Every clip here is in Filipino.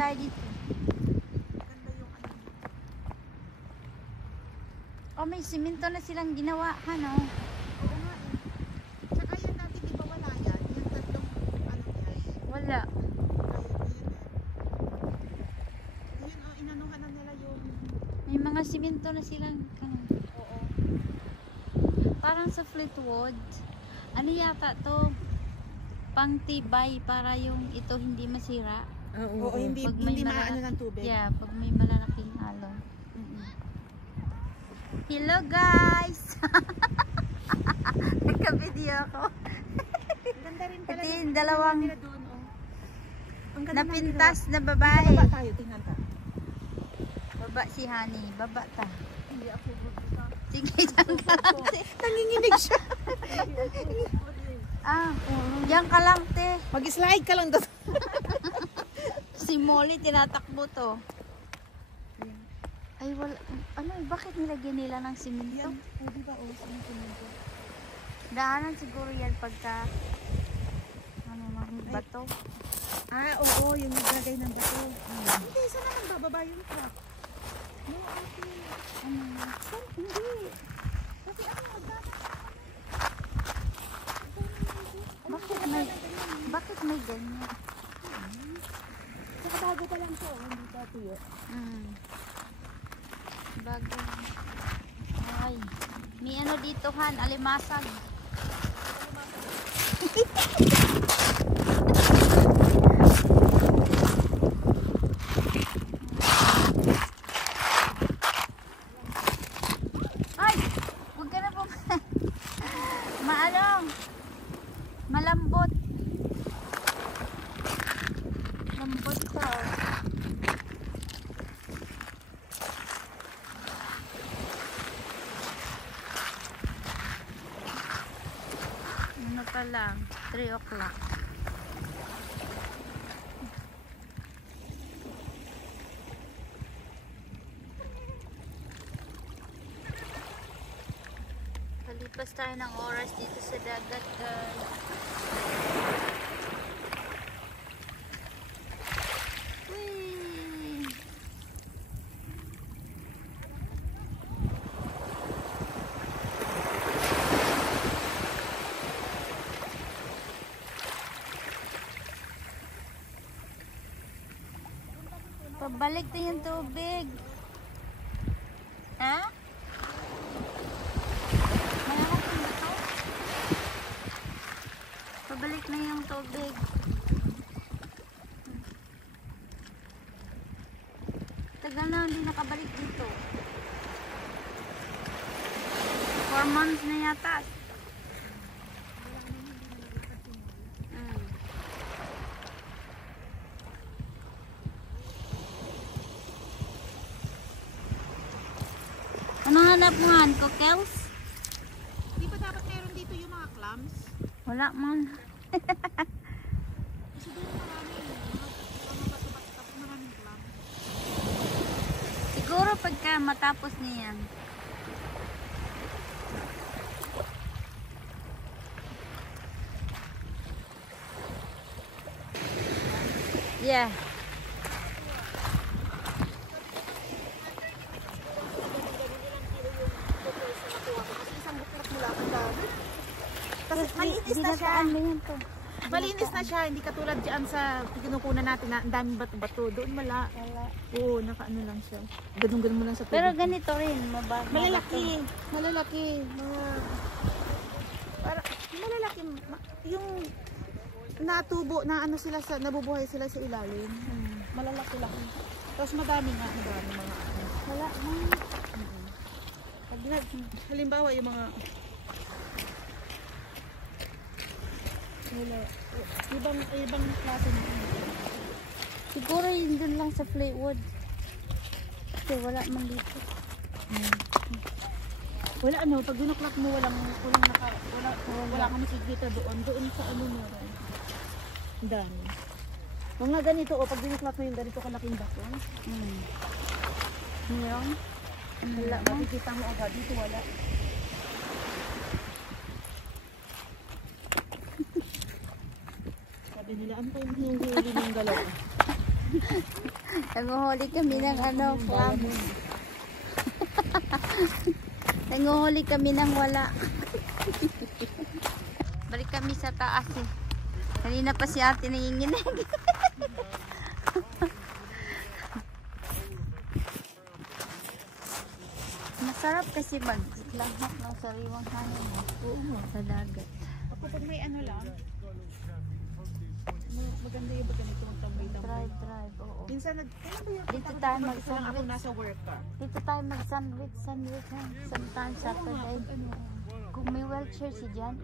tayo dito. Ganda yung ano. Oh, may simento na silang ginawa, ano? Oo nga eh. Tsaka yan dati di ba wala yan? Yung tatlong ano yan. Wala. Yun oh, inanuhan na nila yung... May mga simento na silang, ano? Oo. Parang sa Fleetwood. Ano yata to? Pangtibay para yung ito hindi masira. Oo, hindi Pag may maano ng tubig. Yeah, pag may malalaking alon. Hello guys! Nagka-video ako. Ang ganda rin pala. Ito yung dalawang nila doon, oh. Ang ganda napintas na nila. babae. Baba tayo, tingnan ta. Baba si Honey. Baba ta. Hindi ako bubita. Sige, dyan ka lang. Nanginginig siya. Ah, dyan ka lang, te. Mag-slide ka lang doon. Si Molly, tinatakbo to. Ay, wala. Ano, bakit nilagyan nila ng simento? Yan. O, diba? O, simento. Daanan siguro yan pagka ano, bato. Ah, oo. Yung naglagay ng bato. Hindi, saan naman bababa yung truck? No, okay. Ano? Hindi. Kasi ako magdadaan. Bakit may ganyan? Saka bago pa lang siya. Hindi pa tuyo. Bago. Ay. May ano dito, Han, alimasag. Ay! Huwag ka na po. Maalong. Malambot. Lambot ka. Ano pa lang? 3 o'clock. Kalipas tayo ng oras dito sa dagat, guys. Whee! Pabalik na yung tubig. Ha? Malalaking ba to? Pabalik na yung tubig. Tagal na hindi nakabalik dito. 4 months na yata. Ano hanap mo, Han? Cocktails? Di ba dapat meron dito yung mga clams? Wala man. Kasi doon marami mga bato-bato tapos maraming clams. Siguro pagka matapos niyan. Yeah. Kasi malinis na siya. Ano yan to? Malinis na siya, hindi katulad diyan sa kinukunan natin na ang daming bato-bato. Doon wala. Oo, nakaano lang siya. Ganun-ganun mo lang sa tubig. Pero ganito rin, malalaki. Malalaki. Mga para malalaki yung natubo na ano sila sa nabubuhay sila sa ilalim. Malalaki lang. Tapos madami nga, madami mga ano. Wala man. Pag halimbawa yung mga wala. Ibang klase na ano. Siguro yun dun lang sa Fleetwood. Kasi wala man dito. Wala ano, pag dinuklak mo wala kang makikita doon sa ano mo. Dami. Mga ganito o pag dinuklak mo yung ganito kalaking bato. Ngayon? Wala, makikita mo agad dito wala. Sabi nila, ano pa yung huli ng galaw? Nanguhuli kami ng ano, clams. Nanguhuli kami ng wala. Balik kami sa taas eh. Kanina pa si ate nanginginig. Masarap kasi maglanghap ng sariwang hangin sa dagat. Kapag may ano lang, maganda yung pag ganito magtambay-tambay. Drive, oo. Minsan, Dito tayo ako mag-sandwich. nasa work ka. Dito tayo mag-sandwich ha. Sometimes Saturday. Kung may wheelchair si Jan,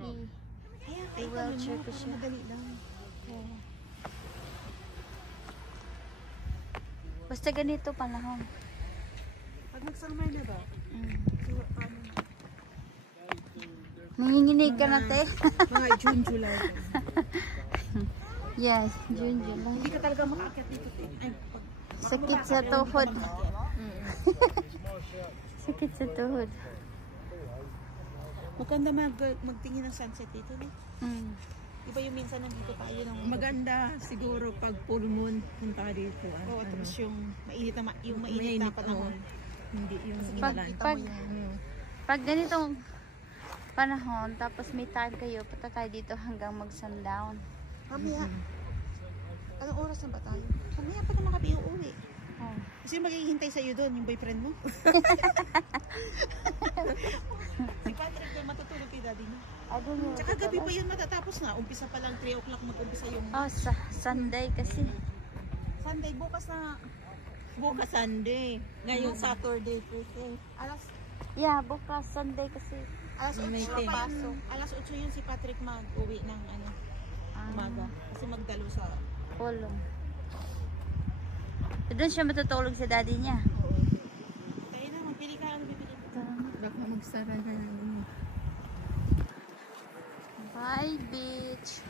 i-wheelchair ko siya. Madali lang. Oo. Basta ganito panahon. Pag nagsangmay na ba? Paano na? Nanginginig ka na, te. Mga June, July. Yes, June, July. Hindi ka talaga makaakyat dito. Ay, Sakit sa tuhod. Sakit sa tuhod. Maganda magtingin ng sunset dito, no? Iba yung minsan nandito tayo ng Maganda siguro pag full moon punta dito. Oo, tapos yung mainit na panahon. Hindi yung Pag ganitong panahon, tapos may time kayo, punta tayo dito hanggang mag-sundown. Mamaya. Anong oras na ba tayo? Mamaya pa naman kami uuwi. Oh. Kasi maghihintay sa'yo doon, yung boyfriend mo. Si Patrick doon matutulog kay daddy niya. Tsaka gabi pa yun matatapos na. Umpisa pa lang 3 o'clock mag-umpisa yung... Oh, Sunday kasi. Sunday, bukas na... bukas Sunday. Ngayon Saturday Tuesday. Yeah, bukas Sunday kasi. Alas 8 May pa ten. yun. Alas 8 yun si Patrick mag-uwi ng umaga. Kasi magdalo sa... Pulong. Doon siya matutulog sa daddy niya. Tayo na, magpili ka. Ano bibili? Baka magsara na naman. Bye, beach.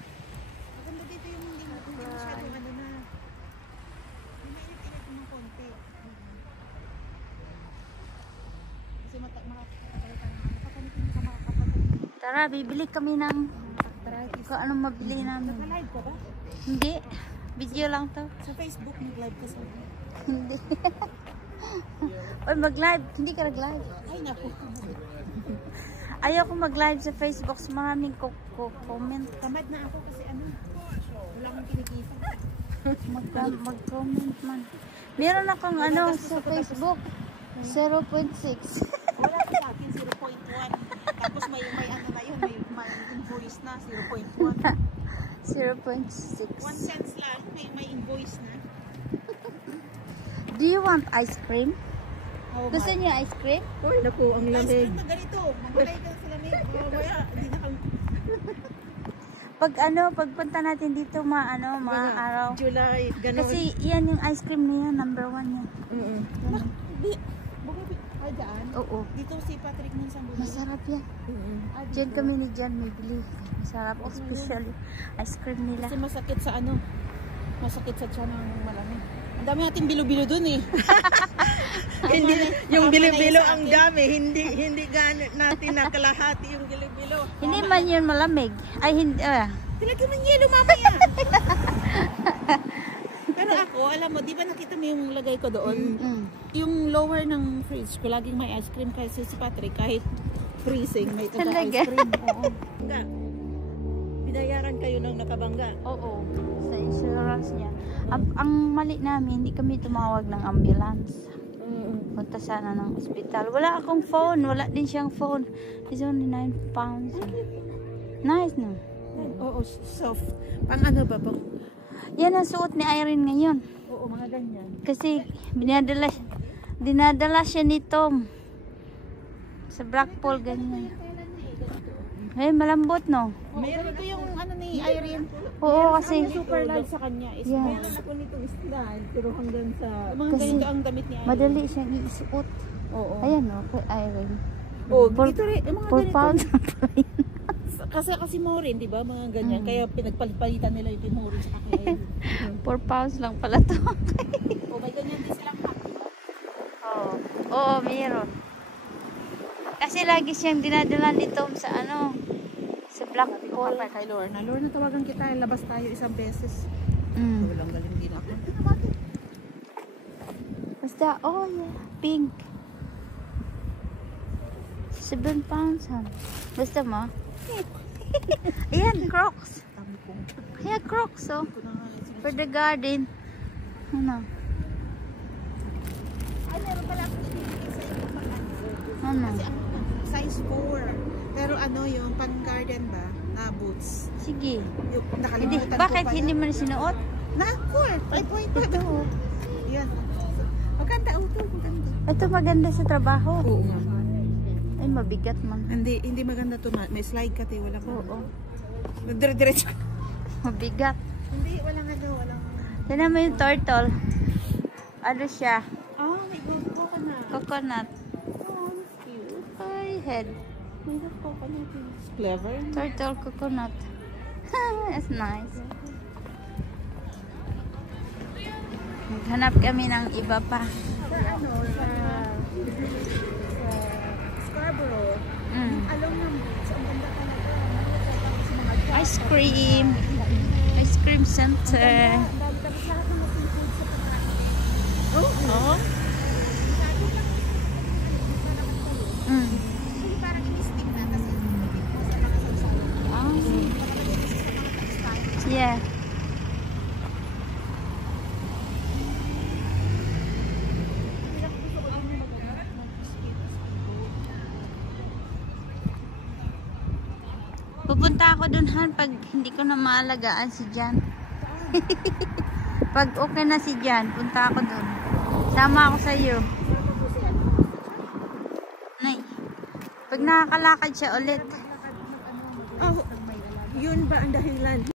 Maganda dito yung hindi masyadong ano na. May mainit-init ng konti. Kasi makakapalitan ng ano. Kapanitin ka makakapalitan. Tara, bibili kami ng kung anong mabili namin. Naka-live ka ba? Hindi. Video lang to. Sa Facebook, mag-live ka sa... Hindi. Or mag-live. Hindi ka nag-live. Ay, naku. Ayoko mag-live sa Facebook. Maraming comment. Tamad na ako kasi ano. Wala akong kinikita. Mag-comment man. Meron akong ano sa Facebook. 0.6. Wala sa akin, 0.1. Tapos may ano na yun, may invoice na, 0.1. 0.6. 1 cents lang, may invoice na. Do you want ice cream? Oh, Gusto niyo ice cream? Uy, naku, ang ice lamig. cream na ganito. Mamatay ka na sa lamig. Mamaya, hindi na kami. Pagpunta natin dito mga araw. July, ganun. Kasi yan yung ice cream niya, number 1 yan. Ay, daan? Oo. Dito si Patrick ng Sambulo. Masarap yan. Diyan kami ni Jan may bili. Masarap, especially ice cream nila. Kasi masakit sa ano, masakit sa tiyan ng malamig. Ang dami natin bilo-bilo dun eh. Hindi, yung bilo-bilo ang dami, hindi ganit natin nakalahati yung bilo-bilo. Hindi man yun malamig. Ay, hindi. Talagang ng yelo mamaya. Pero ako, alam mo, di ba nakita mo yung lagay ko doon? Yung lower ng fridge ko, laging may ice cream kasi si Patrick, kahit freezing, may taga Talaga? ice cream. Oo. Binayaran kayo ng nakabangga. Oo. Sa insurance niya. Ang mali namin, hindi kami tumawag ng ambulance. Punta sana ng ospital. Wala akong phone. Wala din siyang phone. It's only 9 pounds. Nice, no? Oo, soft. Pang ano ba? Pang... Yan ang suot ni Irene ngayon. Oo, mga ganyan. Kasi dinadala siya ni Tom. Sa Blackpool, ganyan. Eh, malambot, no? Meron ito yung ano ni Irene. Oo, kasi Super large sa kanya is yeah. Meron ako nitong style, pero hanggang sa... mga Kasi ganito ang damit ni Irene. madali siyang isuot. Oo. Ayan, no? Kay Irene. Oh, For- dito rin, yung mga 4 ganito. pounds. Kasi mo rin, di ba? Mga ganyan. Kaya pinagpalitan nila yung tinuri sa kakilay. 4 pounds lang pala to. O, may ganyan din silang hat, di ba? Oo. Oo, meron. Kasi lagi siyang dinadala ni Tom sa sa Blackpool. Kay Lorna. Lorna, tawagan kita. Labas tayo isang beses. Mm. Walang galing din ako. that? Oh, yeah. Pink. 7 pounds, han. Gusto mo? Ayan, Crocs. Ayan, Crocs, oh. For the garden. Ano? Ay, meron pala akong pinili sa iyo pang Ano? Kasi ang size 4. Pero ano yung pang-garden ba? Na boots. Sige. Yung Hindi, nakalimutan bakit ko pala. hindi mo na sinuot? Na, 4. 5.5. Yan. Maganda, ito. Maganda. Ito maganda sa trabaho. Oo nga. Ay, mabigat man. Hindi maganda to. May slide ka tayo. Walang Oo. Dire-diretso. Mabigat. Hindi, walang ano. Walang... Tignan mo yung turtle. Ano siya? Oh, may good coconut. Coconut. Oh, that's cute. Ay, head. May good coconut. Clever. Turtle coconut. That's nice. Maghanap kami ng iba pa. Sa ano, sa Scarborough. Along ng beach. Ang ganda talaga. Sa mga Ice cream. Ice cream center. Ang dami tapos lahat ng mga seafood sa pagkain. Oh. Mm. Kasi parang in-steam na kasi sa mga sausawan. Ah. Sa mga textile. Yeah. Pupunta ako dun, Han, pag hindi ko na maalagaan si Jan. Pag okay na si Jan, punta ako dun. Sama ako sa iyo. Nay. Pag nakakalakad siya ulit. Oh, yun ba ang dahilan?